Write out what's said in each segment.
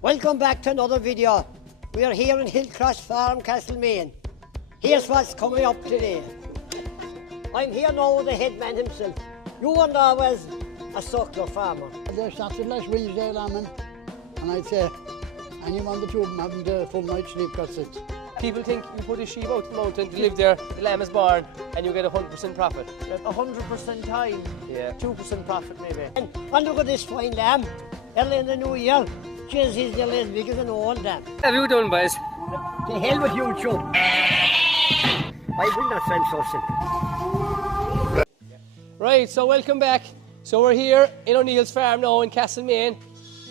Welcome back to another video. We are here in Hillcross Farm, Castlemaine. Here's what's coming up today. I'm here now with the headman himself. You and I was a suckler farmer. There's nothing less wheels there, lambing, and I'd say anyone the two of them having a full night's sleep got it. People think you put a sheep out the mountain to live there, the lamb is born, and you get 100% profit. 100% time, Yeah. 2% profit maybe. And look at this fine lamb. Early in the new year. Jeez, he's nearly as big as an old lamb. Have you done, boys? To hell with you, Joe. I will not send something. Right, so welcome back. So we're here in O'Neill's farm now in Castlemaine.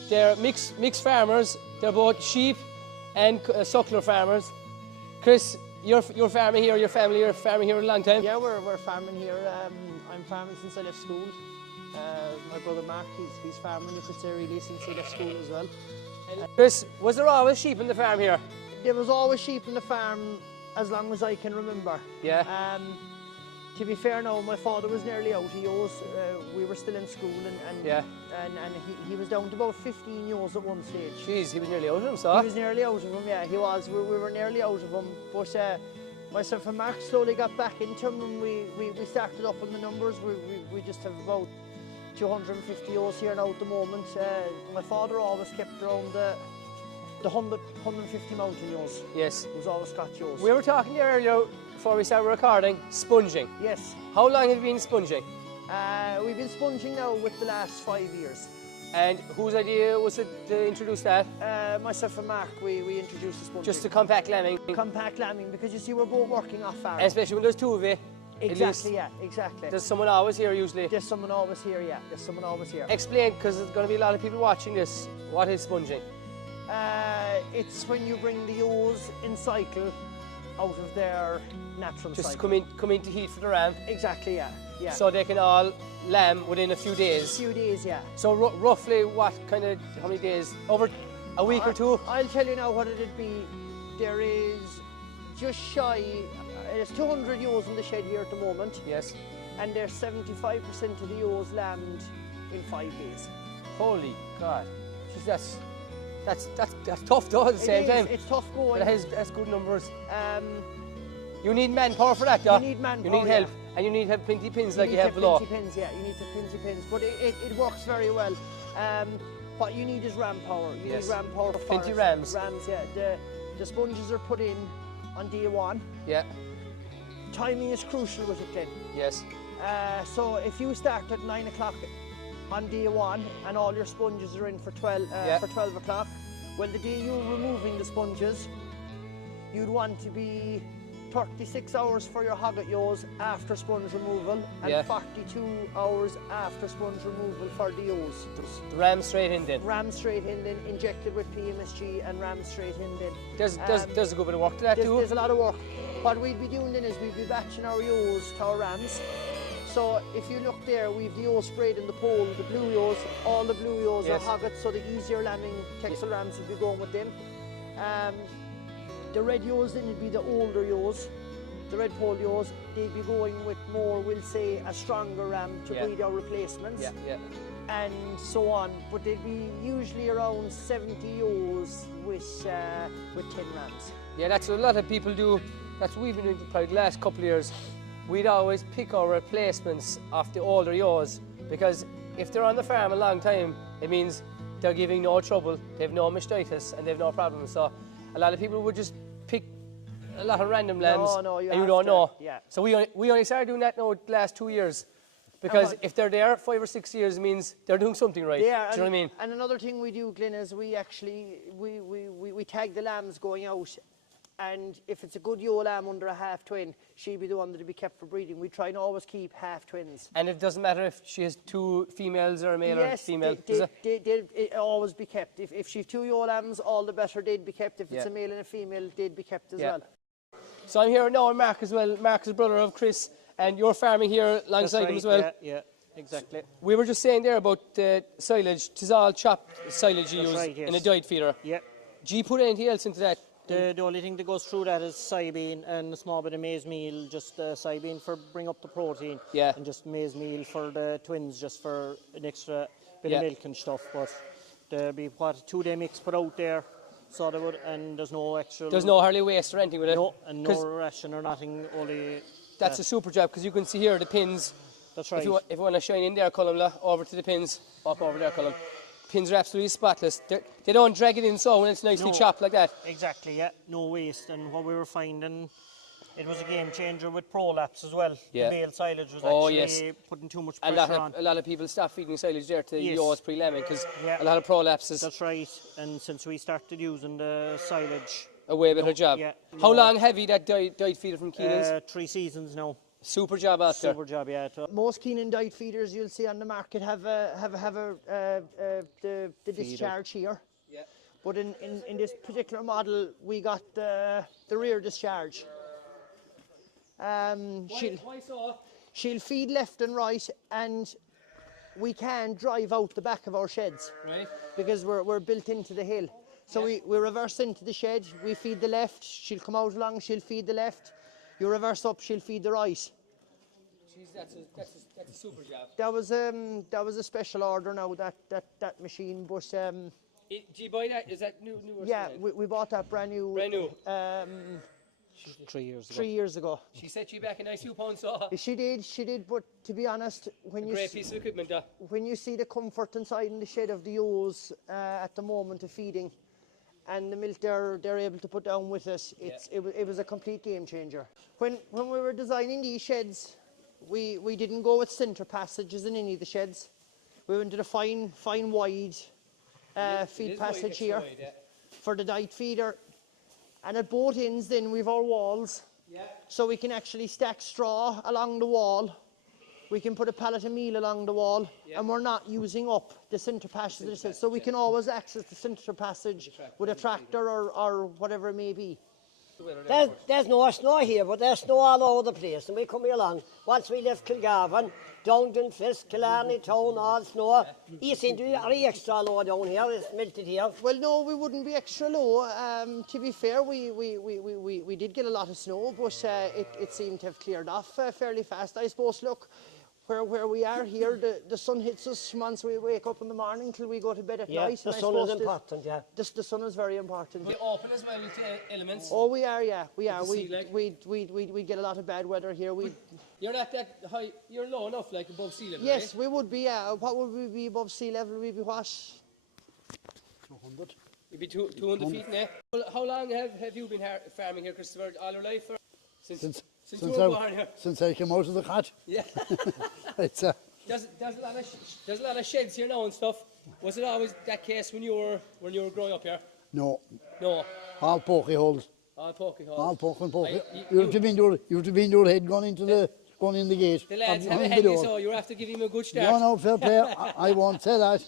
They're mixed farmers. They're both sheep and suckler farmers. Chris, you're farming here, your family, you're farming here a long time? Yeah, we're farming here. I'm farming since I left school. My brother Mark, he's farming, you could say, really, since he left school as well. Chris, was there always sheep in the farm here? There was always sheep in the farm as long as I can remember. Yeah. To be fair now, my father was nearly out. We were still in school and he was down to about 15 years at one stage. Jeez, he was nearly out of him, so. He was nearly out of him, yeah, he was. We were nearly out of him. But myself and Mark slowly got back into him and we started up on the numbers. We just have about 250 ewes here now at the moment. My father always kept around the 100, 150 mountain ewes. Yes. It was always Scotch ewes. We were talking earlier before we started recording, sponging. Yes. How long have you been sponging? We've been sponging now with the last 5 years. And whose idea was it to introduce that? Myself and Mark, we introduced the sponging. Just to compact lambing. Compact lambing, because you see we're both working off farm. And especially when there's two of you. Exactly, yeah, exactly. There's someone always here usually. There's someone always here, yeah. There's someone always here. Explain, because there's going to be a lot of people watching this. What is sponging? It's when you bring the ewes in cycle out of their natural Just cycle. come into heat for the ram. Exactly, yeah. Yeah. So they can all lamb within a few days. A few days, yeah. So roughly what kind of, how many days? Over a week or two? I'll tell you now what it'd be. There is just shy, there's 200 ewes in the shed here at the moment. Yes. And there's 75% of the ewes lambed in 5 days. Holy God. Jeez, that's tough though at the same time. It's tough going. But that's good numbers. You need manpower for that though. You need manpower, You need help. yeah. And you need to have plenty pins like you need have to below. Plenty pins, yeah. You need to plenty pins. But it works very well. What you need is ram power. You Yes. need ram power for Plenty forest. rams. Rams, yeah. The sponges are put in on day one. Yeah. Timing is crucial with it then. Yes. So if you start at 9 o'clock on day one and all your sponges are in for 12 o'clock, well, the day you're removing the sponges, you'd want to be 36 hours for your hogget ewes after sponge removal and 42 hours after sponge removal for the ewes. The ram straight in then. Ram straight in then, injected with PMSG and ram straight in then. There's a good bit of work to that too. There's a lot of work. What we'd be doing then is we'd be batching our ewes to our rams. So if you look there, we've the ewes sprayed in the pole, the blue ewes, all the blue ewes are hoggets, so the easier lambing Texel rams would be going with them. The red ewes then would be the older ewes, the red pole ewes, they'd be going with more, we'll say, a stronger ram to breed our replacements. And so on, but they'd be usually around 70 ewes with 10 rams. Yeah, that's what a lot of people do. That's what we've been doing probably the last couple of years. We'd always pick our replacements off the older ewes, because if they're on the farm a long time, it means they're giving no trouble, they have no mastitis and they have no problems. So a lot of people would just pick a lot of random lambs and you don't know. Yeah. So we only started doing that now the last 2 years. Because if they're there 5 or 6 years, it means they're doing something right. Yeah, do you know what I mean? And another thing we do, Glenn, is we actually we tag the lambs going out, and if it's a good ewe lamb under a half twin, she'll be the one that will be kept for breeding. We try and always keep half twins. And it doesn't matter if she has 2 females or a male or female? They'll always be kept. If she's 2 ewe lambs, all the better they'd be kept. If it's a male and a female, they'd be kept as well. So I'm here now with Mark as well. Mark is the brother of Chris, and you're farming here alongside him as well. Yeah, exactly. We were just saying there about the silage. It's all chopped silage you use right, yes. in a diet feeder. Yeah. Do you put anything else into that? The only thing that goes through that is soybean and a small bit of maize meal, just soybean for bring up the protein. Yeah. And just maize meal for the twins, just for an extra bit of milk and stuff. But there'd be what 2-day mix put out there, so they would, and there's no extra. There's no hardly waste or anything with it. no, and 'Cause no ration or nothing. Only that's a super job because you can see here the pins. that's right. If you want to shine in there, Column, over to the pins, walk over there, Column. Pins are absolutely spotless. They don't drag it in so when it's nicely No. chopped like that. Exactly, yeah, no waste. And what we were finding, it was a game changer with prolapse as well. Yeah. The bale silage was Oh, actually yes. putting too much A pressure on. lot of people stop feeding silage there to Yes. yours pre-lambing because Yeah. a lot of prolapses. That's right. And since we started using the silage, A way better job. yeah, How no. long have you that diet feeder from Keenan's? 3 seasons now. Super job out there. Super job, yeah. Most Keenan diet feeders you'll see on the market have the discharge here. Yeah. But in this particular model, we got the rear discharge. Why so? She'll feed left and right, and we can drive out the back of our sheds Right. because we're built into the hill. So we reverse into the shed, we feed the left, she'll come out along, she'll feed the left. You reverse up, she'll feed the right. Jeez, that's a super job. That was a special order now, that machine, but Do you buy that? Is that new? Or yeah, something? we bought that brand new. Brand new. 3 years ago. 3 years ago. She set you back a nice few pounds saw. She did, but to be honest, Great piece of equipment, when you see the comfort inside in the shed of the ewes at the moment of feeding, and the milk they're able to put down with us, it was a complete game changer. When we were designing these sheds, we didn't go with centre passages in any of the sheds. We went to the fine wide feed passage here for the diet feeder, and at both ends then we've our walls, so we can actually stack straw along the wall. We can put a pallet of meal along the wall, and we're not using up the centre passage. So we can always access the centre passage with a tractor or whatever it may be. There's no snow here, but there's snow all over the place. And we come here along. Once we left Kilgarvan, Downton, Fisk, Killarney, Town, all snow. You seem to be very extra low down here. It's melted here. Well, no, we wouldn't be extra low. To be fair, we did get a lot of snow, but it seemed to have cleared off fairly fast. I suppose, look, where we are here, the sun hits us once we wake up in the morning till we go to bed at Yeah, night. the and I sun is suppose important, yeah. The sun is very important. We're open as well to elements. Oh, we are, yeah, we are. the sea, like. We get a lot of bad weather here. You're not that high. You're low enough, like above sea level. Yes, right? we would be. What would we be above sea level? We'd be what? 200. You'd be 200 feet in there. Well, how long have you been farming here, Christopher? All your life? Or since you were born here? Since I came out of the cot. Yeah. It's There's a lot of sheds here now and stuff. Was it always that case when you were growing up here? no, No. all pokey holes. All poking holes. All pokey. You- You have to be in your head going in the gate. The lads and have a behind the handy, door. so you have to give him a good start. No, fair play. I won't say that.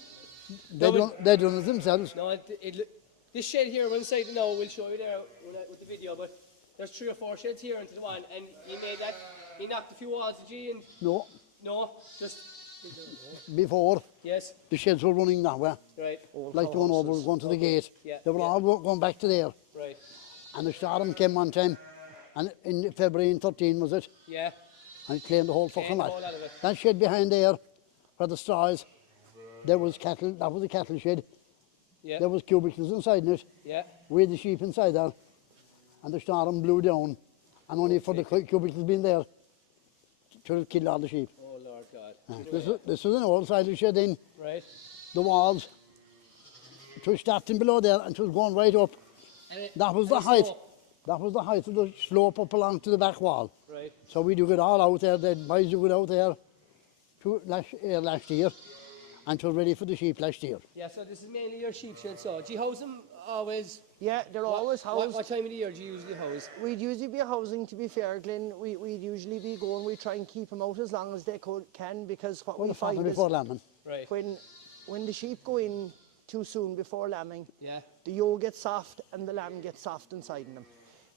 They done it themselves. No, this shed here, one side now, we'll show you there with the video, but there's 3 or 4 sheds here into the one, and he knocked a few walls of G and No, just, before yes, the sheds were running that way. right, Like going over, going to the gate. Yeah, They were yeah. all going back to there. right, And the storm came one time, and in February 13 was it, yeah, and it claimed the whole fucking Claimed the lot. whole lot of it. That shed behind there, where the straw is, there was cattle, that was a cattle shed. yeah, There was cubicles inside in it. yeah, We had the sheep inside there, and the storm blew down, and only for the cubicles being there, to have killed all the sheep. oh Lord God, This was an old silage shed in right, the walls. It was starting below there, and it was going right up. and That was the and height. slope, That was the height of the slope up along to the back wall. right, So we dug it all out there, the boys dug it out there last year, and it was ready for the sheep last year. yeah, so this is mainly your sheep shed, so do you house them always? Yeah, they're always housed. What time of the year do you usually house? We'd usually be housing, to be fair, Glenn. We'd usually be going, we try and keep them out as long as they can, because what we find is Before lambing. Right, when the sheep go in too soon before lambing, yeah. the ewe gets soft and the lamb gets soft inside them.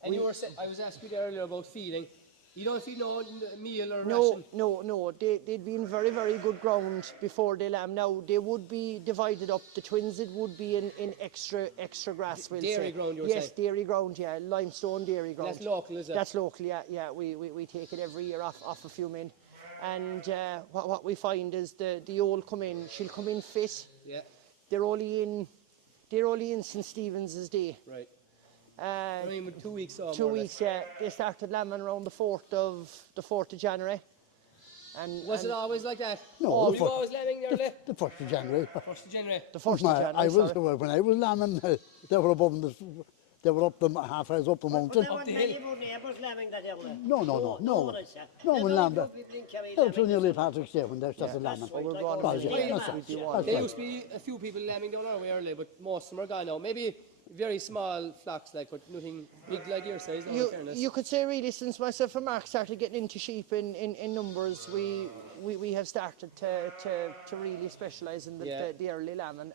And I was asking you earlier about feeding. You don't feed no meal or No, ration? no, they'd be in very, very good ground before they lamb. Now, they would be divided up. The twins, it would be in extra grass, we'll Dairy say. ground, you were Yes, saying? dairy ground, yeah, limestone dairy ground. That's local, is it? That's local, yeah. We take it every year off a few men. And what we find is the ewe will come in, she'll come in fit. Yeah, they're only in St Stephen's Day. Right. Uh, I mean, with 2 weeks off. 2 weeks, yeah. They started lambing around the 4th of January. And Was it always like that? No, Were the you always lambing early? The 1st of January. 1st of January. the 1st of January? I was sorry. when I was lambing. They were above they were up the halfway up the But mountain. there weren't many of our neighbours lambing that early. No. what I said. No, There's when no lamb. few people in Kerry That was lambing. nearly Patrick's Day when they started lambing. That's right, like we're all going the on. same That's match, right. yeah. That's There right. used to be a few people lambing down our way early, but most of them are gone now. Maybe very small flocks, like, but nothing big like your size, now, in fairness. You could say really since myself and Mark started getting into sheep in numbers, we have started to really specialise in the early lambing.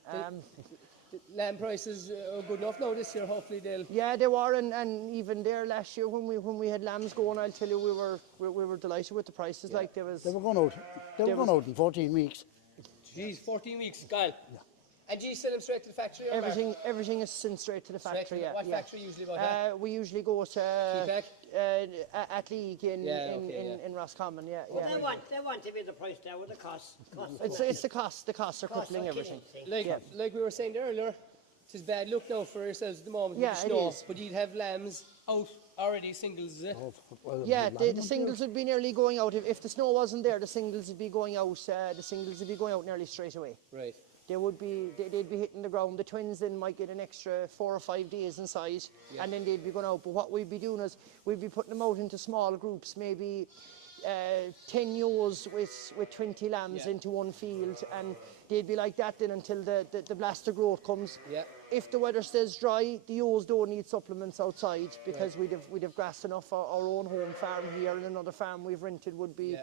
The lamb prices are good enough now this year. Hopefully they'll. Yeah, they were, and even there last year when we had lambs going, I'll tell you we were delighted with the prices. Like there was. They were going out. They were going out in 14 weeks. Geez, 14 weeks, gone. And do you sell them straight to the factory? Or Everything is sent straight to the Straight to factory. the- Yeah, what yeah. factory usually about that? We usually go to Keepback? at League in Roscommon. Yeah, yeah. They want to be the price there with the cost. It's the cost. The costs are crippling everything. Like we were saying there earlier, it's bad luck now for yourselves at the moment Yeah, with the it snow. is. But you'd have lambs out already, singles, is it? Yeah, the singles would be nearly going out. If the snow wasn't there, the singles would be going out. The singles would be going out nearly straight away. Right. They'd be hitting the ground. The twins then might get an extra 4 or 5 days inside, and then they'd be going out. But what we'd be doing is we'd be putting them out into small groups, maybe 10 ewes with 20 lambs into one field, and they'd be like that then until the blaster growth comes. Yeah. If the weather stays dry, the ewes don't need supplements outside because we'd have grass enough. Our own home farm here and another farm we've rented would be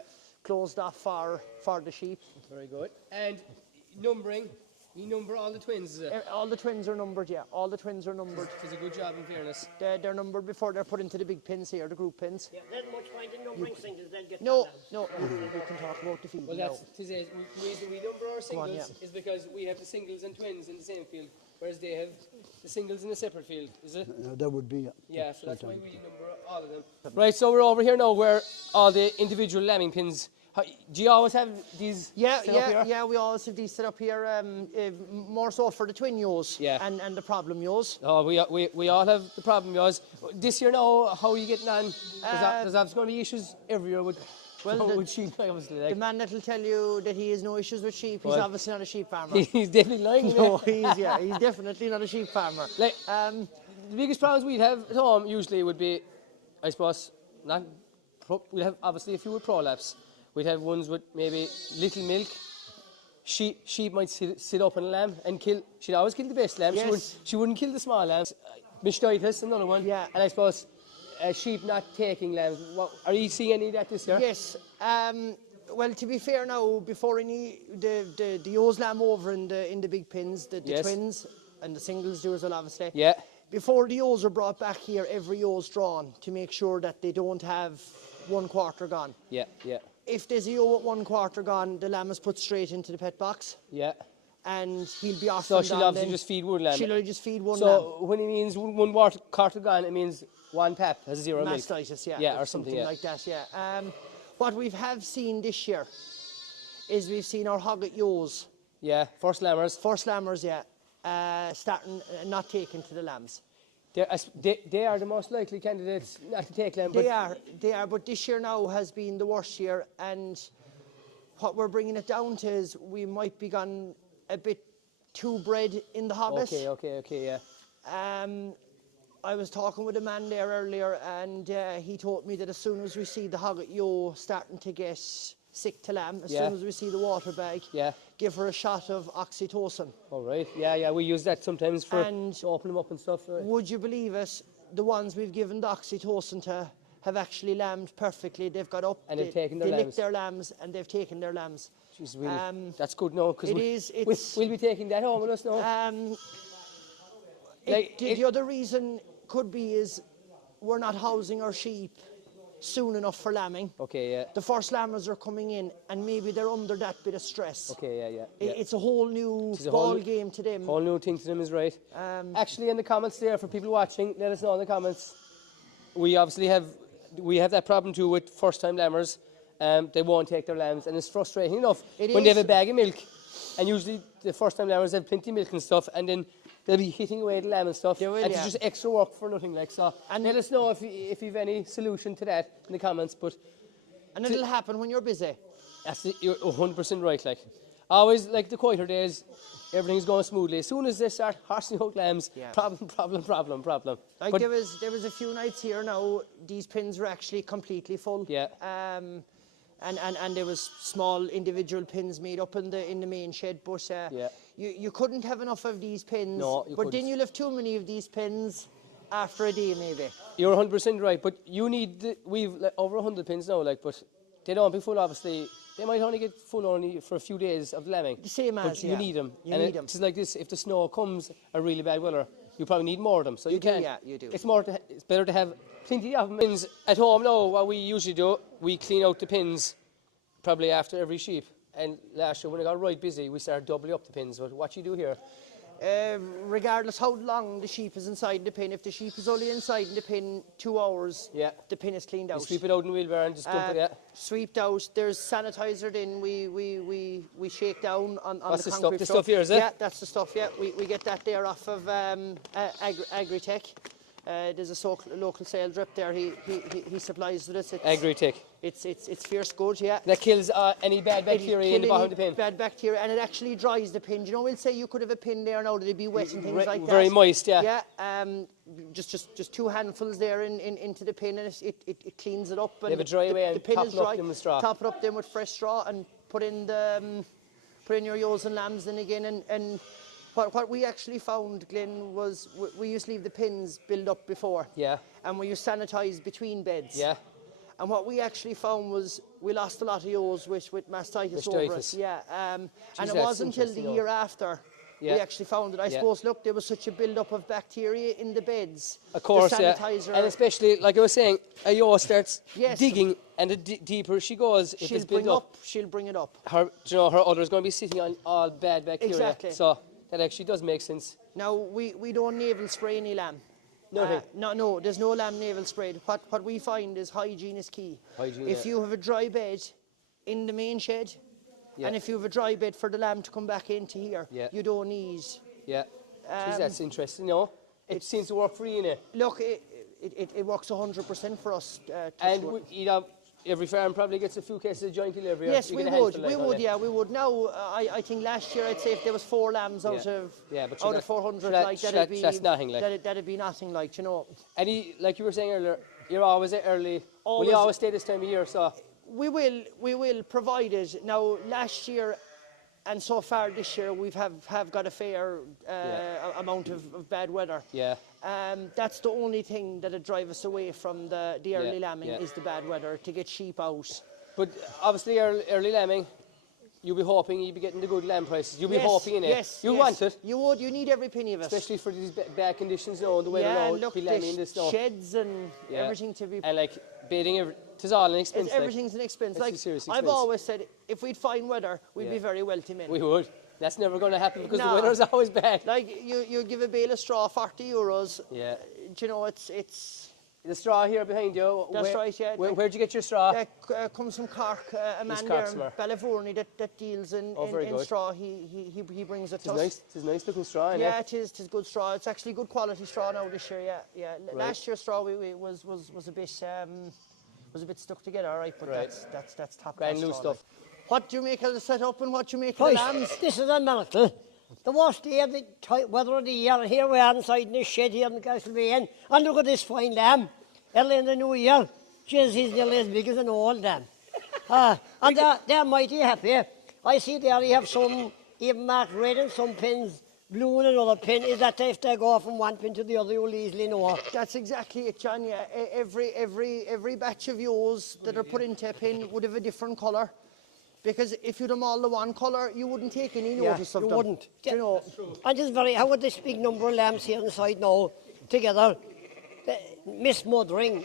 closed off for the sheep. Very good. And numbering, you number all the twins, is it? All the twins are numbered, yeah. All the twins are numbered. It's a good job, in fairness. They're numbered before they're put into the big pins here, the group pins. Yeah, there's much point in numbering singles, they'll get No, their lambs. we can talk about the field Well, now. that's to say, the reason we number our singles on, is because we have the singles and twins in the same field, whereas they have the singles in a separate field, is it? That would be. Yeah, so that's why we number all of them. Right, so we're over here now where all the individual lambing pins. Do you always have these? set up here? Yeah, we always have these set up here, more so for the twin ewes and the problem ewes. Oh, we all have the problem, yours. This year now, how are you getting on? There's obviously going to be issues every year with sheep, obviously. The man that'll tell you that he has no issues with sheep, he's Well, obviously not a sheep farmer. He's definitely lying. No, he's definitely not a sheep farmer. Like, the biggest problems we'd have at home usually would be, I suppose, we'd have obviously a few with prolapse. We'd have ones with maybe little milk. Sheep might sit up on a lamb and kill. She'd always kill the best lamb. Yes. She wouldn't kill the small lambs. Mastitis, another one. Yeah. And I suppose sheep not taking lambs. Are you seeing any of that this year? Yes. Well, to be fair now, before the ewes lamb over in the big pins, the twins and the singles do as well, obviously. Yeah. Before the ewes are brought back here, every ewe's drawn to make sure that they don't have 1 quarter gone. Yeah, yeah. If there's a ewe with 1 quarter gone, the lamb is put straight into the pet box. Yeah. And he'll be off. So and she'll on obviously then. just feed one lamb. She'll only just feed one lamb. So when he means 1 quarter gone, it means 1 pap has 0 milk. Mastitis, yeah. Yeah, or something, like that, yeah. What we have seen this year is we've seen our hogget ewes, Yeah, first lambers. first lambers, starting not taking to the lambs. They are the most likely candidates not to take lamb. They are, but this year now has been the worst year, and what we're bringing it down to is we might be gone a bit too bred in the hoggets. Okay, yeah. I was talking with a man there earlier, and he told me that as soon as we see the hogget ewe starting to get sick to lamb, as soon as we see the water bag, give her a shot of oxytocin. All right. Yeah, we use that sometimes to open them up and stuff. Would you believe it? The ones we've given the oxytocin to have actually lambed perfectly. They've got up, and they've taken their they lambs. licked their lambs, and they've taken their lambs. Jeez, really, that's good now, because we'll be taking that home with us now. The other reason could be is we're not housing our sheep soon enough for lambing. Okay, yeah. The first lambers are coming in, and maybe they're under that bit of stress. Okay, yeah. It's a whole new ball game to them. Whole new thing to them is right. Actually, in the comments there, for people watching, let us know in the comments. We obviously have that problem too with first-time lambers. They won't take their lambs, and it's frustrating enough when they have a bag of milk. And usually the first time lambers have plenty of milk and stuff, and then they'll be hitting away the lamb and stuff. They will, and yeah. it's just extra work for nothing, like so. And let us know if you've any solution to that in the comments. But And it'll happen when you're busy. you're 100% right. Like always, like the quieter days, everything's going smoothly. As soon as they start horsing out lambs, Yeah. problem. Like But there was a few nights here now, these pins were actually completely full. Yeah. And there was small individual pins made up in the main shed, but Yeah. you couldn't have enough of these pins. No, you but then couldn't. you'll have too many of these pins after a day maybe. You're 100% right, but you need, we've like, over 100 pins now, like, but they don't be full, obviously. They might only get full only for a few days of lambing. The same but as, you yeah. need them. You and need 'em. It's like this, if the snow comes a really bad weather, you probably need more of them. So you do, can. yeah, you do. It's it's better to have plenty of pins at home now. What we usually do, we clean out the pins probably after every sheep. And last year when it got right busy, we started doubling up the pins. But what you do here, Regardless how long the sheep is inside the pin, if the sheep is only inside the pin 2 hours, Yeah. the pin is cleaned out. you sweep it out in the wheelbarrow and just dump it, yeah. Sweeped out. There's sanitizer in. We shake down on What's the the stuff- concrete the stuff here, is it? Yeah, that's the stuff. Yeah, we get that there off of Agritech. There's a local sales rep there. He supplies with it. Agritech. It's fierce good. Yeah. That kills any bad It'll bacteria in the kill bottom of the any pin. bad bacteria, and it actually dries the pin. Do you know, we'll say you could have a pin there now that it'd be wet and things like that. Very moist, yeah. Yeah, just 2 handfuls there into the pin, and it cleans it up. And Leave it dry away and the pin top is it up dry. then with straw. Top it up then with fresh straw and put in your ewes and lambs then again. And what we actually found, Glenn, was we used to leave the pins build up before. Yeah. And we used to sanitise between beds. Yeah. And what we actually found was we lost a lot of ewes with mastitis over Mastitis. us. Yeah. And it that's wasn't until the interesting, year after we Yeah. actually found it. I Yeah. suppose, look, there was such a build-up of bacteria in the beds. Of course, the yeah. sanitizer, And especially, like I was saying, a yaw starts Yes. digging, and the deeper she goes, if she'll it's built bring it up. her udder's going to be sitting on all bad bacteria. Exactly. So that actually does make sense. Now, we don't navel spray any lamb. Nothing. No, there's no lamb navel sprayed. What we find is hygiene is key. Hygiene, If yeah. you have a dry bed in the main shed, Yeah. and if you have a dry bed for the lamb to come back into here, Yeah. you don't need. Yeah. Jeez, that's interesting, you know. It seems to work for you, innit? Look, it works 100% for us. And Touchwood. every farm probably gets a few cases of joint delivery. Yes, we would, yeah, we would. Now, I think last year I'd say if there was 4 lambs out Yeah. of Yeah, but out that- of 400, that- like that's nothing, like. that'd be nothing, like, you know. And like you were saying earlier, you're always early. Will Always. you always stay this time of year? So We will provide it. Now, last year and so far this year, we've have got a fair amount of bad weather. yeah. That's the only thing that'd drive us away from the early lambing yeah. is the bad weather, to get sheep out. But obviously, early lambing, you'll be hoping you'll be getting the good lamb prices. You'll be Yes, hoping in it. yes, You yes. want it, You would. You need every penny of it. especially for these bad conditions now, the weather yeah, now, look, be lambing in the snow. sheds and Yeah. everything to be. And like bathing, it's all an expense. like. Everything's an expense. It's Like a serious I've expense. always said, if we'd fine weather, we'd Yeah. be very wealthy men. We would. That's never going to happen because the No. weather's always bad. Like you give a bale of straw €40. Yeah. Do you know it's The straw here behind you. That's right, yeah. Where'd you get your straw? that comes from Cork. A man Cork there, somewhere. Ballavourney, that deals in very good. straw. He brings it It's to us. nice. It's nice looking straw. innit? Yeah, it is. It's good straw. It's actually good quality straw now this year. Yeah. Last year's straw we was a bit stuck together, all right. But Right. that's top Brand class new straw, stuff. like. What do you make of the setup and what do you make of the Right, lambs? this is a miracle. The worst day of the weather of the year, and here we are inside in this shed here in Castlemaine, and look at this fine lamb, early in the new year. Jeez, he's nearly as big as an old lamb. And they're mighty happy. I see there you have some even marked red and some pins blue and another pin. Is that if they go from one pin to the other, you'll easily know. That's exactly it, John. Yeah, every batch of yours that are put into a pin would have a different colour. Because if you'd them all the one colour, you wouldn't take any notice of you them. wouldn't. Do you know? And just how would this big number of lambs here inside now together mismothering?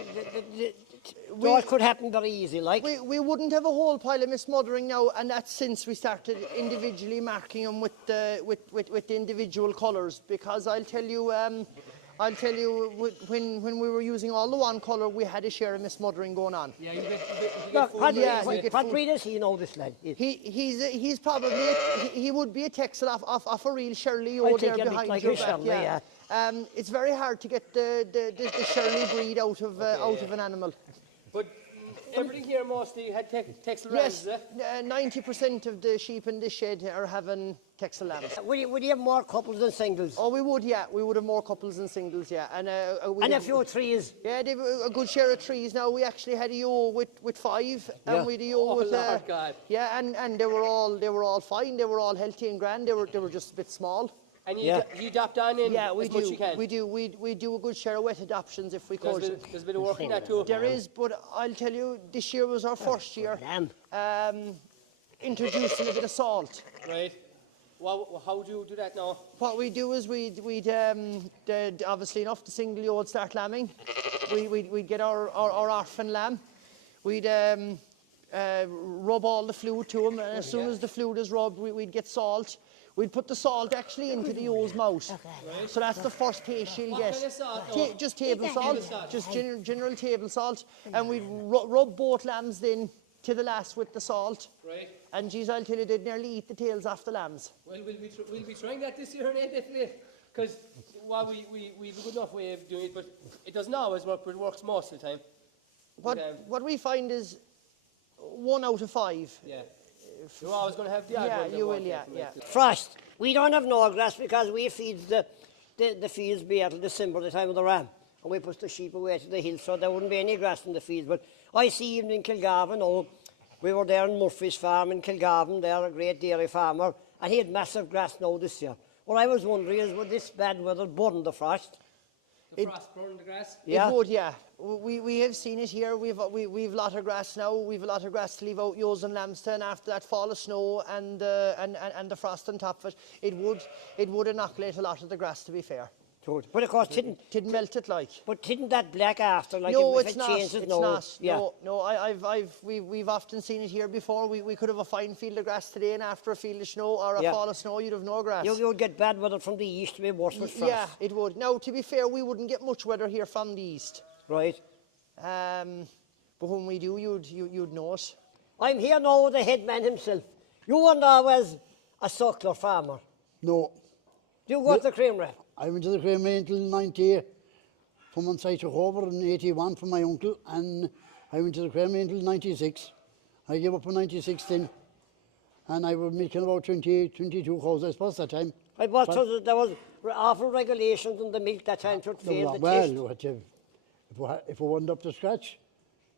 That could happen very easy, like. We wouldn't have a whole pile of mismothering now, and that's since we started individually marking them with the individual colours. Because I'll tell you, I'll tell you, when we were using all the one colour, we had a share of mismothering going on. Yeah, you get Look, food. what, Yeah, what, you get what food. breed is he now, this lad? He's probably he would be a Texel off a real Shirley I or think there a bit behind like your a back. Shirley, yeah. It's very hard to get the Shirley breed out of an animal. But everything here mostly had Texel Yes, rams, is it? 90% of the sheep in this shed are having Texel lambs. Would you have more couples than singles? Oh, we would, yeah. We would have more couples than singles, yeah. And And a few trees? Yeah, they've a good share of trees. Now we actually had a ewe with 5, and Yeah. we had a ewe Oh, with Lord God. yeah, and they were all fine. They were all healthy and grand. They were just a bit small. And you, Yeah. you adopt on in Yeah, we as much do. you can. We do. We do a good share of wet adoptions if we There's could. there's a bit of work in that too. There is, but I'll tell you, this year was our first year Lamb. introducing a bit of salt. Right. Well, how do you do that now? What we do is we'd obviously enough the single year would start lambing. We'd get our orphan lamb. We'd rub all the fluid to him, and as soon as the fluid is rubbed, we'd get salt. We'd put the salt actually into the ewe's mouth. So that's the first taste she'll What get. kind of salt? Just table Table salt, salt. just general table salt, and we'd rub both lambs then to the last with the salt. Right. And geez, I'll tell you, they'd nearly eat the tails off the lambs. Well, we'll be trying that this year, definitely. Because well, we have a good enough way of doing it, but it doesn't always work, but it works most of the time. What we find is 1 out of 5. Yeah. You're always going to have the odd Yeah, one that you will, won't yeah, get yeah. right. Frost. We don't have no grass because we feed the fields be till December, the time of the ram. And we put the sheep away to the hills, so there wouldn't be any grass in the fields. But I see even in Kilgarvan, we were there on Murphy's farm in Kilgarvan, there, a great dairy farmer, and he had massive grass now this year. What I was wondering is, would this bad weather burn the frost? The frost burn the grass? Yeah. It would, yeah. We have seen it here. We've a lot of grass now. We've a lot of grass to leave out ewes and lambs to, and after that fall of snow and the frost on top of it, it would inoculate a lot of the grass, to be fair. Good. But of course, Didn't melt it like. but didn't that black after, like No, if it's it not. changes, It's no? not. Yeah. No. We've often seen it here before. We could have a fine field of grass today, and after a field of snow or a Yeah. fall of snow, you'd have no grass. You'd get bad weather from the east to be worse with frost. Yeah, it would. Now, to be fair, we wouldn't get much weather here from the east. Right. But when we do, you'd know it. I'm here now with the head man himself. You weren't always a suckler farmer. No, Do you go to the creamery? I went to the creamery until 90, from once I took over in 81 from my uncle, and I went to the creamery until 96. I gave up in 96 then, and I was milking about 22 cows, I suppose, that time. I was told there was awful regulations on the milk that time to fail the test. Well, if we wasn't up to scratch,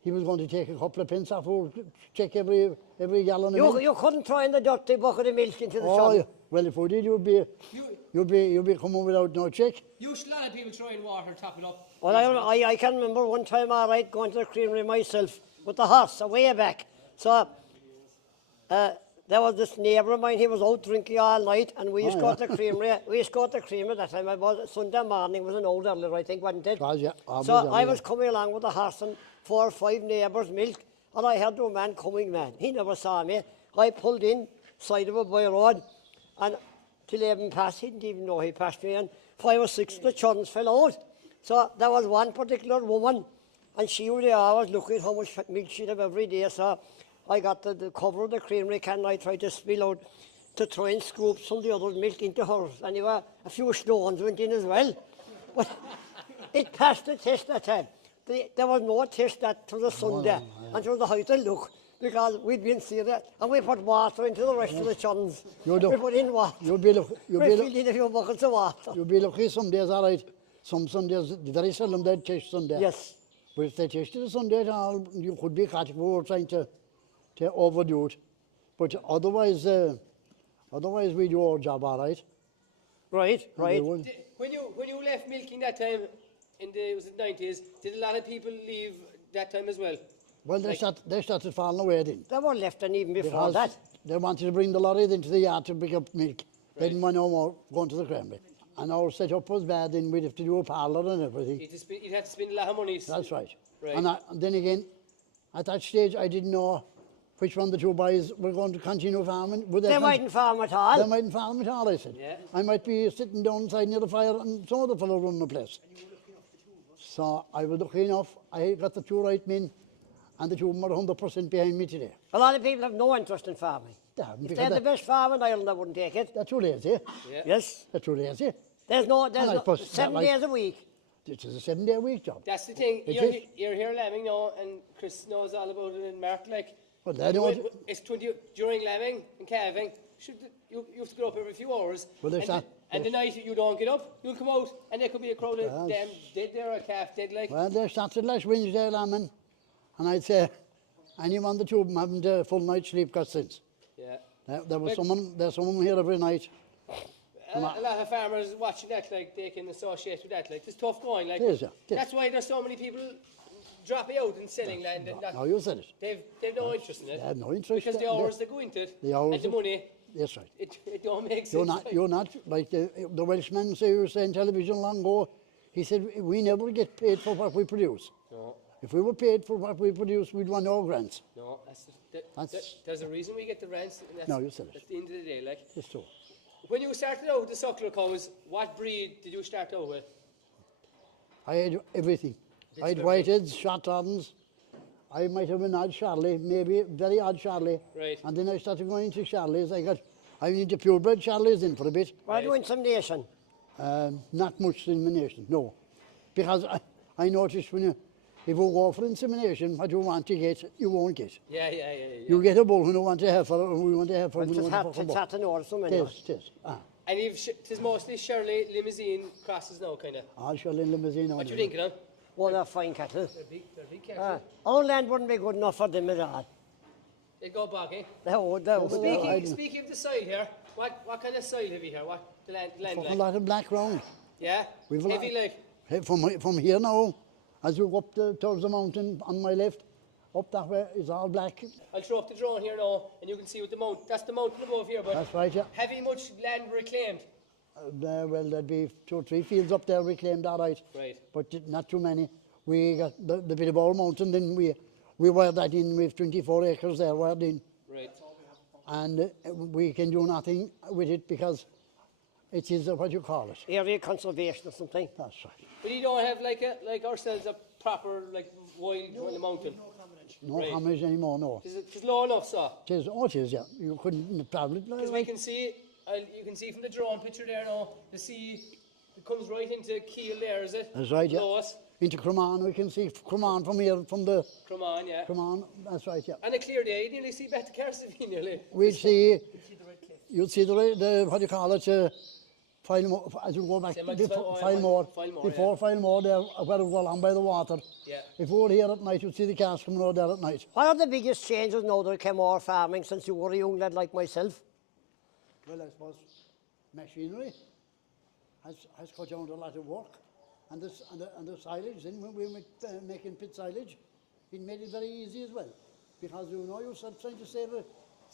he was going to take a couple of pence off, or check every gallon of milk. You couldn't throw in the dirty bucket of milk into the Oh, sun. yeah. Well, if we did, you'd be coming without no check. Usually a lot of people throw in water, top it up. Well, I can remember one time, all right, going to the creamery myself with the horse, way back. So, there was this neighbour of mine, he was out drinking all night, and we used to go to the creamery. We used to go to the creamery that time. I was Sunday morning, was an old earlier, I think, wasn't it? It was, yeah. So I was coming along with the horse and 4 or 5 neighbours' milk, and I heard the man coming, man. He never saw me. I pulled in, side of a by road, and till 11 past, he didn't even know he passed me, and 5 or 6 of the churns fell out. So there was one particular woman, and she would always look at how much milk she'd have every day. So I got the cover of the creamery can, and I tried to spill out to try and scoop some of the other milk into hers. Anyway, a few stones went in as well. But it passed the test that time. There was no test that to the Sunday, and to the height of look, because we'd been seeing it, and we put water into the rest of the churns. We put in water. We filled in a few buckets of water. You'll be lucky some days, all right. Some Sundays, very seldom they'd test Sunday. Yes. But if they tested a Sunday at all, you could be caught if we were trying to overdo it. But otherwise we do our job all right. Right. When you left milking that time in the 90s, did a lot of people leave that time as well? Well, they started falling away then. They were left, and even before Because that. they wanted to bring the lorry into the yard to pick up milk. They didn't want no more going to the creamery. And our setup was bad, then we'd have to do a parlour and everything. You'd have to spend a lot of money. That's right. Right. And then again, at that stage, I didn't know which one of the two boys were going to continue farming. Would They mightn't farm at all. They mightn't farm at all, I said. Yeah. I might be sitting down inside near the fire and some other fellow running the place. So I was lucky enough. I got the two right men, and the two of them are 100% behind me today. A lot of people have no interest in farming. They haven't, If because they had the best farm in Ireland, they wouldn't take it. they're too lazy. Yeah. Yes. They're too lazy. There's no, And I suppose that 7 like- days a week. This is a 7-day week job. That's the thing. It You're, is. you're here lambing now, and Chris knows all about it, and Mark, like, Well, they don't. it's 20, during lambing and calving, you have to get up every few hours. Well, there's and that, and the night you don't get up, you'll come out, and there could be a crowd of Well, them dead there, a calf dead, like. Well, they started last Wednesday lambing, and I'd say anyone the two of them haven't a full night's sleep got since. Yeah. There's someone here every night. A lot of farmers watching that, like, they can associate with that, like, it's tough going, like. It is, yeah, it is. That's why there's so many people dropping out and selling land and that. Now you said it. They've no interest in it. They have no interest. Because the hours they go into it, The hours and the of- money, That's right. it don't make sense. You're not like the Welshman say, you were saying television long ago. He said we never get paid for what we produce. No, If we were paid for what we produce, we'd want no grants. no, That's- there's a reason we get the rents, and that's, No, you said it. at the end of the day, like. It's true. When you started out with the suckler cows, what breed did you start out with? I had everything. I had whiteheads, shorthorns. I might have an odd Charlie, maybe very odd Charlie. Right. And then I started going into Charlies. I went into purebred Charlies in for a bit. Why do insemination? Not much insemination, no. Because I noticed if you go for insemination, what you want to get, you won't get. Yeah. You get a bull who don't want to have for, and we want to have for. It's hard to know so many. Yes, yes. And it's mostly Shirley limousine crosses now, kind of. I'll show you in limousine. What do you think of them? Oh, they're fine cattle. They're big cattle. Our land wouldn't be good enough for them at all. They go boggy. They would. Speaking of the soil here, what kind of soil have you here? What the land A like? lot of black ground. Yeah? We've a lot- Heavy like? Hey, from here now, as you go up towards the mountain on my left, up that way, it's all black. I'll throw up the drone here now, and you can see what the mountain. That's the mountain above here, but That's right, yeah. have you much land reclaimed? Well, there'd be 2 or 3 fields up there reclaimed, all right. Right. But not too many. We got the bit of Old Mountain, then we wired that in. We have 24 acres there wired in. Right. And we can do nothing with it because it is what you call it. Area conservation or something. That's right. But you don't have like ourselves a proper like wild on the mountain. No Right. homage anymore, no. It's low enough, so. It is, yeah. You couldn't travel it Because we like can see, you can see from the drone picture there now, the sea it comes right into Kiel there, is it? That's right, yeah. Below us. into Cremon. We can see Cremon from here, from the Cremon, yeah. Cremon. That's right, yeah. On a clear day, you nearly see better Carsavine nearly. We'd see, you'd see the what do you call it, Filemore, as you go back, Same like before Filemore, before Filemore there, where we go along by the water. Yeah. If we were here at night, you'd see the cars coming out there at night. What are the biggest changes now that came over farming since you were a young lad like myself? Well, I suppose machinery has cut down a lot of work. And the silage, then when we were making pit silage, it made it very easy as well. Because you know you're trying to save a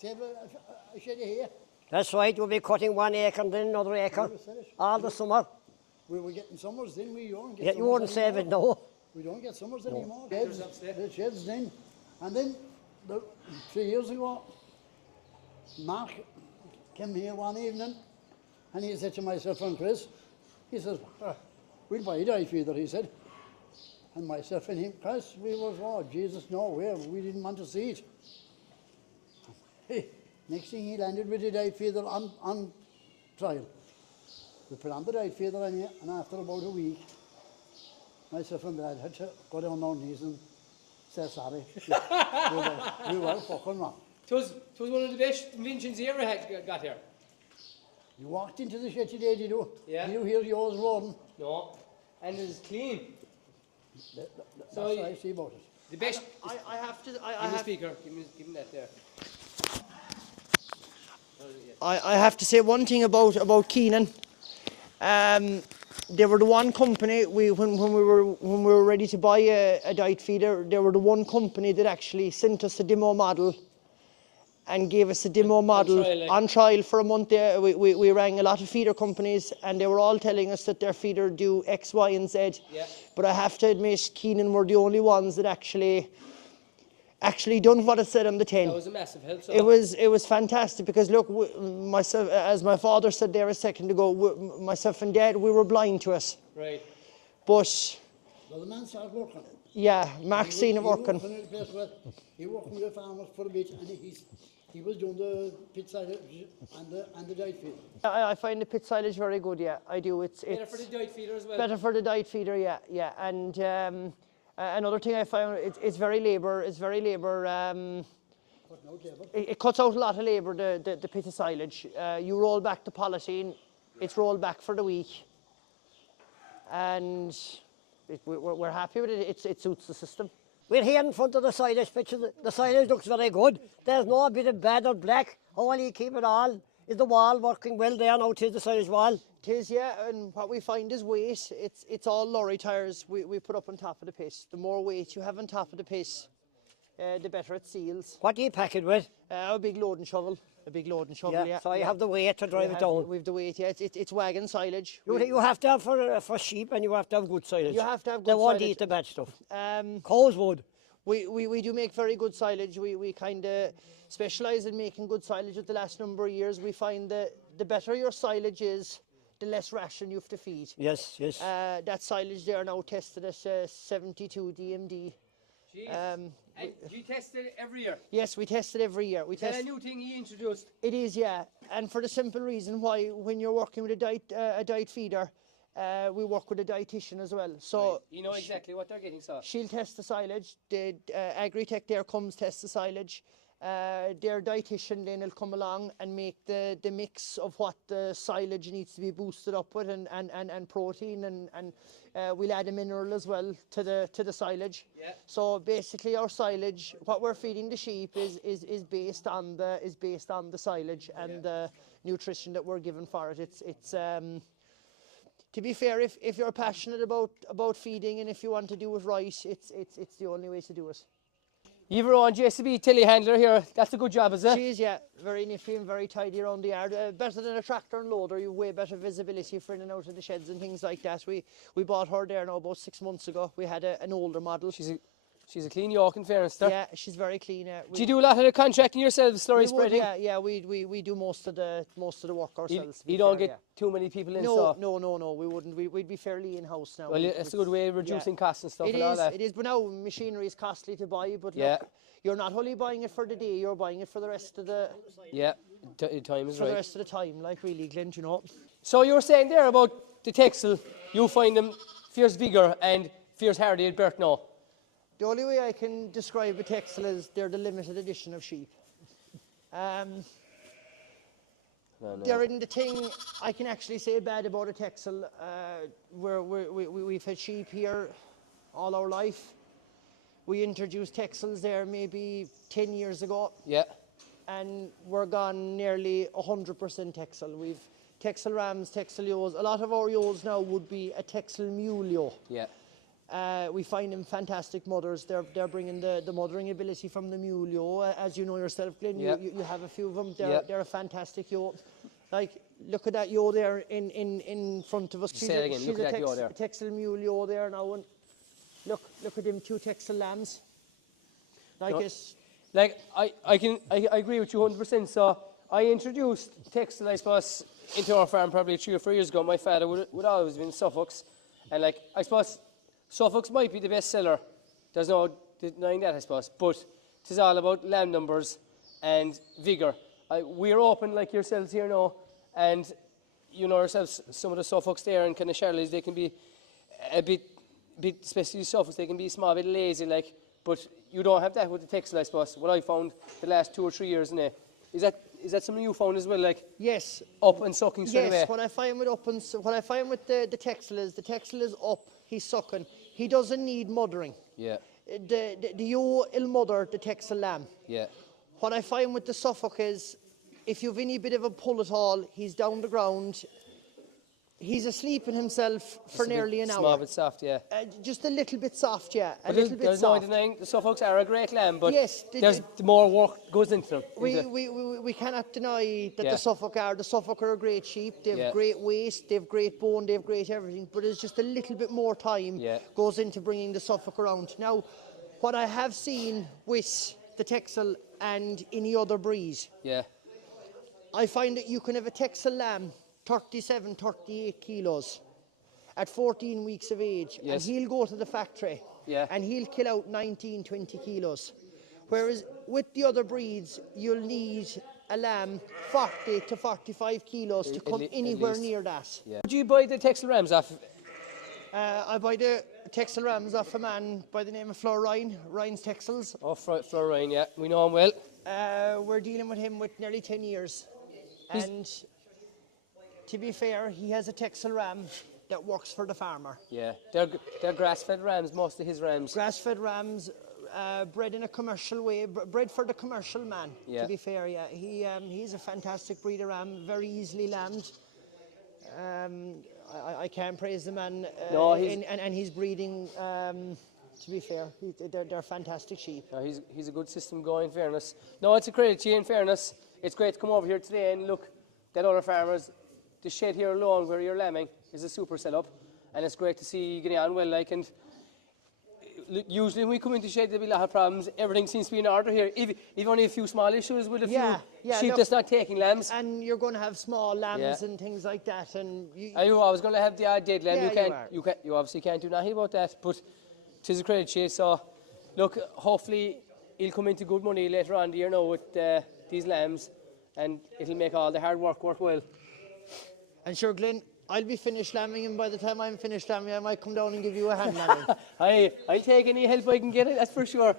shed of hay. That's right, you'll be cutting 1 acre and then another acre all the summer. We were getting summers then, we don't get Yeah, you summers wouldn't save it anymore. now. We don't get summers anymore. The sheds then. And then, 3 years ago, Mark came here one evening and he said to myself and Chris, he says, we'll buy a dye feeder, he said. And myself and him, Chris, we was, oh, Jesus, no, we didn't want to see it. Hey, next thing he landed with a dye feeder on trial. We put on the dye feeder and after about a week, myself and Brad had to go down on our knees and say sorry. we were fucking wrong. It was one of the best inventions he ever had got here. You walked into the shed today, did you? Yeah. Did you hear yours roaring? No, and it's clean. That's So what I see about it. The best. I have to. Give me the speaker. Give him that there. I have to say one thing about Keenan. They were the one company when we were ready to buy a diet feeder. They were the one company that actually sent us a demo model and gave us a demo model on trial for a month. We rang a lot of feeder companies and they were all telling us that their feeder do X, Y, and Z. Yeah. But I have to admit, Keenan were the only ones that actually actually done what it said on the tin. That was a massive help. So. It was fantastic because look, myself, as my father said there a second ago, myself and Dad, we were blind to it. Right. But Well, the man started working. yeah, Mark's seen it working. He worked with the farmers for a bit, and he was doing the pit silage and the diet feed. I find the pit silage very good. Yeah, I do. It's Better for the diet feeder as well. better for the diet feeder. Yeah. And another thing I found, it's very labour. It's very labour. It cuts out a lot of labour. The pit of silage. You roll back the polythene. It's rolled back for the week. And we're happy with it. It suits the system. We're here in front of the silage picture. The silage looks very good. There's no bit of bad or black. How will you keep it all? Is the wall working well there now? Tis the silage wall. Tis, yeah, and what we find is weight. It's all lorry tyres we put up on top of the pit. The more weight you have on top of the pit, the better it seals. What do you pack it with? A big loading shovel. A big loading shovel, yeah. So you have the weight to drive it down. We've the weight, yeah. It's wagon silage. You have to have for sheep, and you have to have good silage. You have to have good They won't silage. eat the bad stuff. Um, Cows would. we do make very good silage. We kind of specialise in making good silage with the last number of years. We find that the better your silage is, the less ration you have to feed. Yes. That silage there now tested at 72 DMD. And you test it every year. Yes, we test it every year. Is that a new thing you introduced? It is, yeah, and for the simple reason why, when you're working with a diet feeder, we work with a dietitian as well. So Right. You know exactly what they're getting, so. she'll test the silage. The Agritech there comes test the silage. Their dietitian then will come along and make the mix of what the silage needs to be boosted up with, and protein, and we'll add a mineral as well to the silage. Yeah. So basically our silage, what we're feeding the sheep is based on the silage and the nutrition that we're given for it. It's to be fair, if you're passionate about feeding and if you want to do it right, it's the only way to do it. You've your own JCB telehandler here. That's a good job, is it? She is, yeah, very nifty and very tidy around the yard. Better than a tractor and loader. You've way better visibility for in and out of the sheds and things like that. We bought her there now about 6 months ago. We had an older model. She's a clean York, in fairness to her. Yeah, she's very clean. Do you do a lot of the contracting yourselves, slurry we would, spreading? yeah, we do most of the work ourselves. to be You don't fair, get too many people in, yeah. so. No, we wouldn't. We'd be fairly in-house now. Well, it's a good way of reducing costs and stuff and all that. It is, but now machinery is costly to buy, but Yeah. look, you're not only buying it for the day, you're buying it for the rest of the Yeah, time is for the right. rest of the time, like really, Glenn, you know. So you were saying there about the Texel, you find them fierce vigor and fierce hardy at birth now. The only way I can describe a Texel is they're the limited edition of sheep. They're in the thing I can actually say bad about a Texel. We've had sheep here all our life. We introduced Texels there maybe 10 years ago, Yeah, and we're gone nearly 100% Texel. We've Texel rams, Texel ewes. A lot of our ewes now would be a Texel mule ewe. yeah. We find them fantastic mothers. They're bringing the mothering ability from the mule ewe. As you know yourself, Glenn, Yep. you have a few of them. Yep. They're a fantastic ewe. Like, look at that ewe there in front of us. Say it again, look at that ewe there. Texel mule ewe there now. And look at them two Texel lambs. Like No. it's Like, I agree with you 100%. So I introduced Texel, I suppose, into our farm probably 3 or 4 years ago. My father would always been Suffolk's. And like, I suppose Suffolk's might be the best seller. There's no denying that, I suppose. But it is all about lamb numbers and vigour. We're open like yourselves here now. And you know yourselves, some of the Suffolk's there and kind of Charlies, they can be a bit especially Suffolk's, they can be a small bit lazy, like. But you don't have that with the Texel, I suppose. What I found the last 2 or 3 years, innit? Is that something you found as well, like yes. up and sucking straight away? Yes, what I find with the Texel is up, he's sucking. He doesn't need mothering. Yeah, The ewe will mother the Texel lamb. yeah, What I find with the Suffolk is, if you've any bit of a pull at all, he's down the ground. He's asleep in himself for nearly an hour. Small bit soft, yeah. Just a little bit soft, yeah. A But little bit there's no soft. denying the Suffolks are a great lamb, but Yes, there's the more work goes into them. We cannot deny that Yeah. the Suffolk are a great sheep. They've Yeah. great weight, they've great bone, they've great everything. But it's just a little bit more time Yeah. goes into bringing the Suffolk around. Now, what I have seen with the Texel and any other breed, Yeah. I find that you can have a Texel lamb, 37, 38 kilos, at 14 weeks of age, Yes. and he'll go to the factory, Yeah. and he'll kill out 19, 20 kilos. Whereas with the other breeds, you'll need a lamb 40 to 45 kilos to come at anywhere least. near that. Yeah. Would you buy the Texel Rams off? I buy the Texel Rams off a man by the name of Flor Ryan, Ryan's Texels. Oh, Florine, yeah. We know him well. We're dealing with him with nearly 10 years. And to be fair, he has a Texel Ram that works for the farmer. Yeah. They're grass-fed rams, most of his rams. Grass-fed rams, bred in a commercial way, bred for the commercial man, Yeah. to be fair, yeah. He's a fantastic breed of ram, very easily lambed. I can't praise the man. No, he's- and he's breeding, to be fair, they're fantastic sheep. No, he's a good system going, in fairness. No, it's a credit to you, in fairness. It's great to come over here today and look at other farmers. The shed here alone where you're lambing is a super setup, and it's great to see you getting on well. Like, and usually when we come into the shed, there'll be a lot of problems. Everything seems to be in order here. If only a few small issues with a few sheep look, that's not taking lambs. And you're going to have small lambs Yeah. and things like that. And I was going to have the odd dead lamb. Yeah, You obviously can't do nothing about that, but tis a credit to you. So, look, hopefully he'll come into good money later on the year now with these lambs, and it'll make all the hard work worthwhile. And sure, Glenn, I'll be finished lambing, and by the time I'm finished lambing, I might come down and give you a hand lambing. I'll take any help I can get, that's for sure.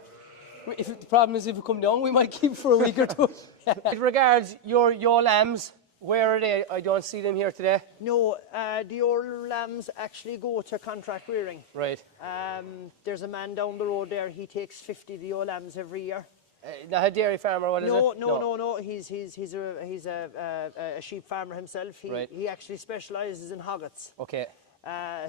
The problem is if we come down, we might keep for a week or two. With regards your lambs, where are they? I don't see them here today. No, the old lambs actually go to contract rearing. Right. There's a man down the road there, he takes 50 of the old lambs every year. Not a dairy farmer, what is No, it? no. He's a sheep farmer himself. Right. He actually specialises in hoggets. Okay.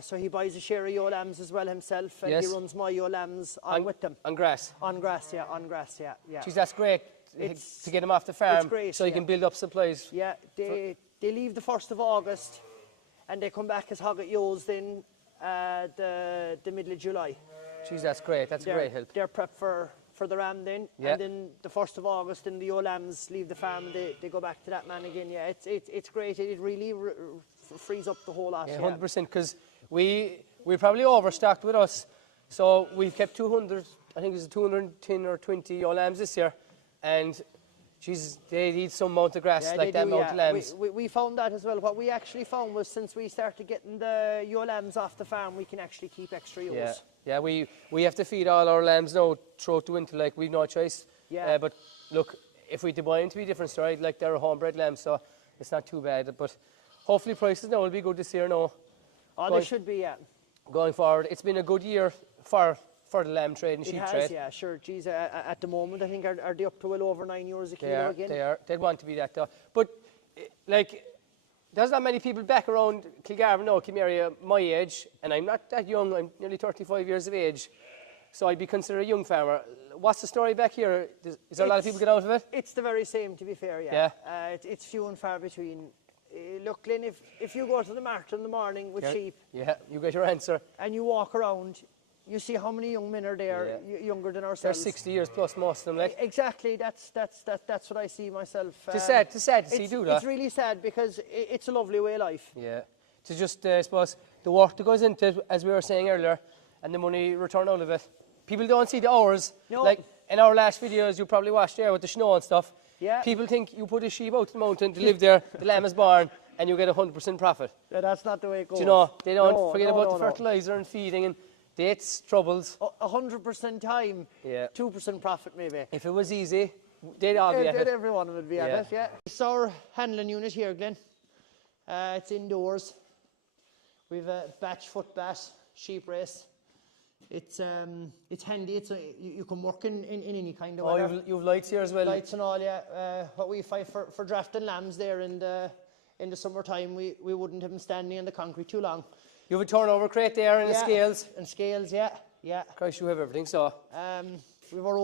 So he buys a share of your lambs as well himself, and Yes. he runs my your lambs on with them. On grass. On grass, yeah. Geez, that's great It's- to get them off the farm, it's great, so you yeah. can build up supplies. Yeah, they leave the 1st of August, and they come back as hogget yos then the middle of July. Geez, that's great. That's a great help. They're prepped for the ram then, Yeah. and then the 1st of August, and the old lambs leave the farm and they go back to that man again. Yeah, it's great. It really frees up the whole lot. Yeah, 100%, because we're probably overstocked with us. So we've kept 200, I think it's 210 or 20 old lambs this year. And, geez, they need some amount of grass, Yeah, like they that do, amount of lambs. We found that as well. What we actually found was since we started getting the ewe lambs off the farm, we can actually keep extra ewes. Yeah, we have to feed all our lambs now throughout the winter, like we've no choice. Yeah. But look, if we buy them to be a different story, like they're homebred lambs, so it's not too bad. But hopefully prices now will be good this year now. Oh, they should be, yeah. Going forward, it's been a good year for the lamb trade and It sheep has, trade. yeah, sure. Geez, at the moment, I think are they up to well over €9 a kilo again? They are. They'd want to be that though. But like, there's not many people back around Kilgarvan now, Kimmeria, my age, and I'm not that young. I'm nearly 35 years of age, so I'd be considered a young farmer. What's the story back here? Is there a lot of people get out of it? It's the very same, to be fair, yeah. It's few and far between. Look, Glenn, if you go to the market in the morning with sheep Yeah, you get your answer. and you walk around, you see how many young men are there, younger than They're ourselves. 60 years plus, most of them. Like, Exactly, that's what I see myself. it's sad to see do that. It's really sad because it's a lovely way of life. Yeah. To just, I suppose, the work that goes into it, as we were saying earlier, and the money returned out of it. People don't see the hours. No. Like in our last videos, you probably watched there with the snow and stuff. Yeah. People think you put a sheep out to the mountain to live there, the lamb is born, and you get 100% profit. Yeah, that's not the way it goes. Do you know, they don't forget about the no. fertiliser and feeding and dates, troubles. 100% time, Yeah. 2% profit maybe. If it was easy, they'd all be at it. Everyone would be at Yeah. it, yeah. It's our handling unit here, Glenn. It's indoors. We've a batch foot bat, sheep race. It's handy. You can work in any kind of Oh, weather. you've lights here as well. Lights and all, yeah. What we find for drafting lambs there in the summertime, we wouldn't have them standing in the concrete too long. You have a turnover crate there and the scales. And scales, yeah. Christ, you have everything, so. We've our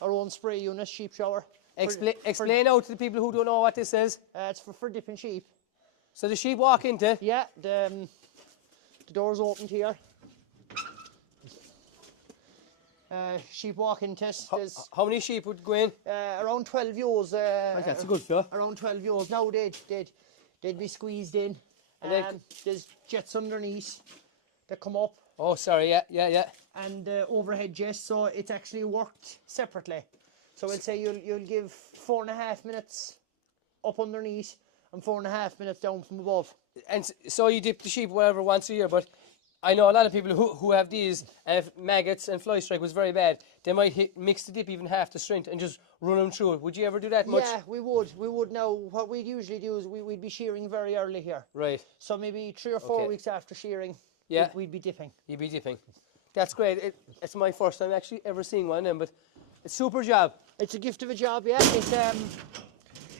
own spray unit, sheep shower. Explain out to the people who don't know what this is. It's for dipping sheep. So the sheep walk into. Yeah, the door's opened here. sheep walking test. There's How many sheep would go in? around 12 ewes. That's a good figure. Around 12 ewes. Now they'd be squeezed in. There's jets underneath that come up. Oh, sorry, yeah. And overhead jets, so it's actually worked separately. So we'll say you'll give 4.5 minutes up underneath and 4.5 minutes down from above. And so you dip the sheep whatever once a year, but I know a lot of people who have these, and if maggots and fly strike was very bad, they might mix the dip even half the strength and just run them through it. Would you ever do that much? Yeah, we would now. What we'd usually do is we'd be shearing very early here. Right. So maybe 3 or 4 weeks after shearing, Yeah. we'd be dipping. You'd be dipping. That's great. It's my first time actually ever seeing one of them, but it's a super job. It's a gift of a job, yeah.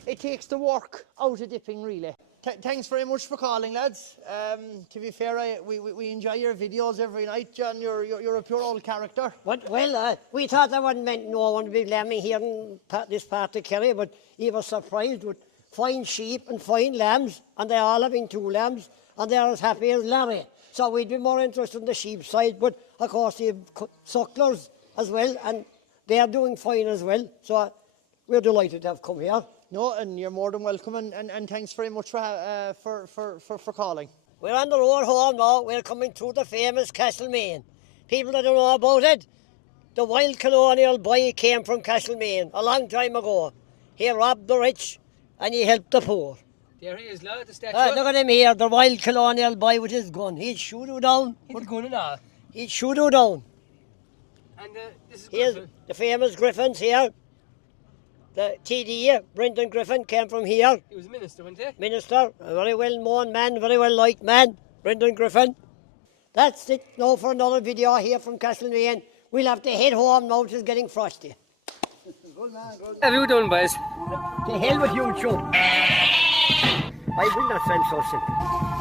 It takes the work out of dipping, really. Thanks very much for calling, lads. To be fair, we enjoy your videos every night, John. You're a pure old character. Well, we thought that one meant no one would be lambing here in this part of Kerry, but he was surprised with fine sheep and fine lambs, and they're all having 2 lambs, and they're as happy as Larry. So we'd be more interested in the sheep side, but of course the sucklers as well, and they're doing fine as well. So we're delighted to have come here. No, and you're more than welcome, and thanks very much for calling. We're on the road home now. We're coming through the famous Castlemaine. People that don't know about it, the wild colonial boy came from Castlemaine a long time ago. He robbed the rich and he helped the poor. There he is, look, the statue. Look at him here, the wild colonial boy with his gun. He'd shoot you down. With gun and all. He'd shoot you down. And this is Here's good. the famous Griffins here. The TD, Brendan Griffin, came from here. He was a minister, wasn't he? Minister, a very well known man, very well liked man, Brendan Griffin. That's it now for another video here from Castlemaine. We'll have to head home now, it's getting frosty. Good man, good man. Have you done, boys? To hell with you, Joe. I will not sound so simple.